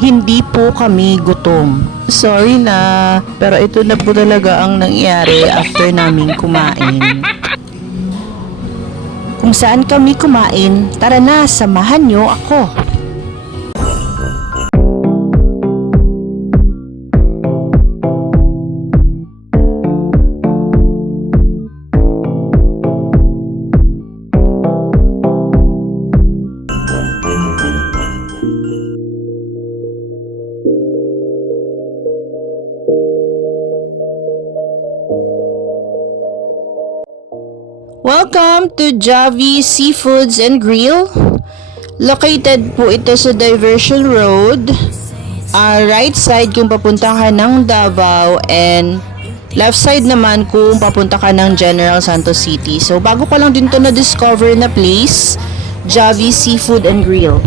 hindi po kami gutom. Sorry na, pero ito na po talaga ang nangyari after naming kumain. Kung saan kami kumain, tara na, samahan nyo ako. Welcome to Javi Seafoods and Grill. Located po ito sa Diversion Road. Right side kung papunta ka ng Davao and left side naman kung papunta ka ng General Santos City. So bago ko lang din to na-discover na place, Javi Seafood and Grill.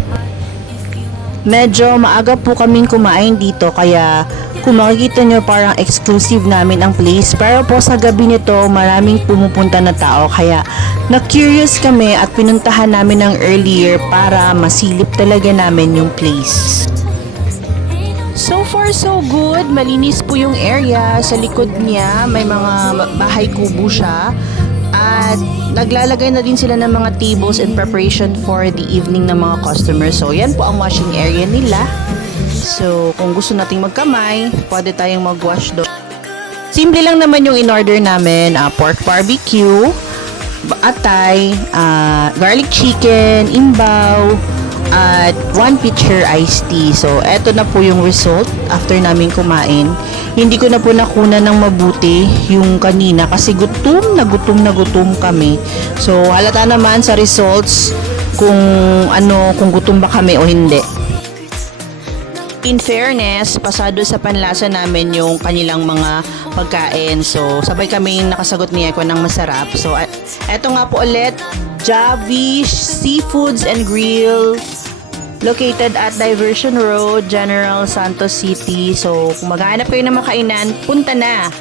Medyo maaga po kaming kumain dito kaya kung makikita nyo parang exclusive namin ang place, pero po sa gabi nito maraming pumupunta na tao kaya na-curious kami at pinuntahan namin ng earlier para masilip talaga namin yung place. So far so good, malinis po yung area. Sa likod niya may mga bahay kubo siya at naglalagay na din sila ng mga tables in preparation for the evening ng mga customers. So yan po ang washing area nila. So, kung gusto nating magkamay, pwede tayong mag-wash doon. Simple lang naman yung in-order namin, pork barbecue, atay, garlic chicken, imbaw, at 1 pitcher iced tea. So, eto na po yung result after namin kumain. Hindi ko na po nakuna ng mabuti yung kanina kasi gutom na gutom kami. So, halata naman sa results kung gutom ba kami o hindi. In fairness, pasado sa panlasa namin yung kanilang mga pagkain. So, sabay kami nakasagot ni Eko ng masarap. So, eto nga po ulit, Javi Seafoods and Grill, located at Diversion Road, General Santos City. So, kung maghanap kayo ng makainan, punta na.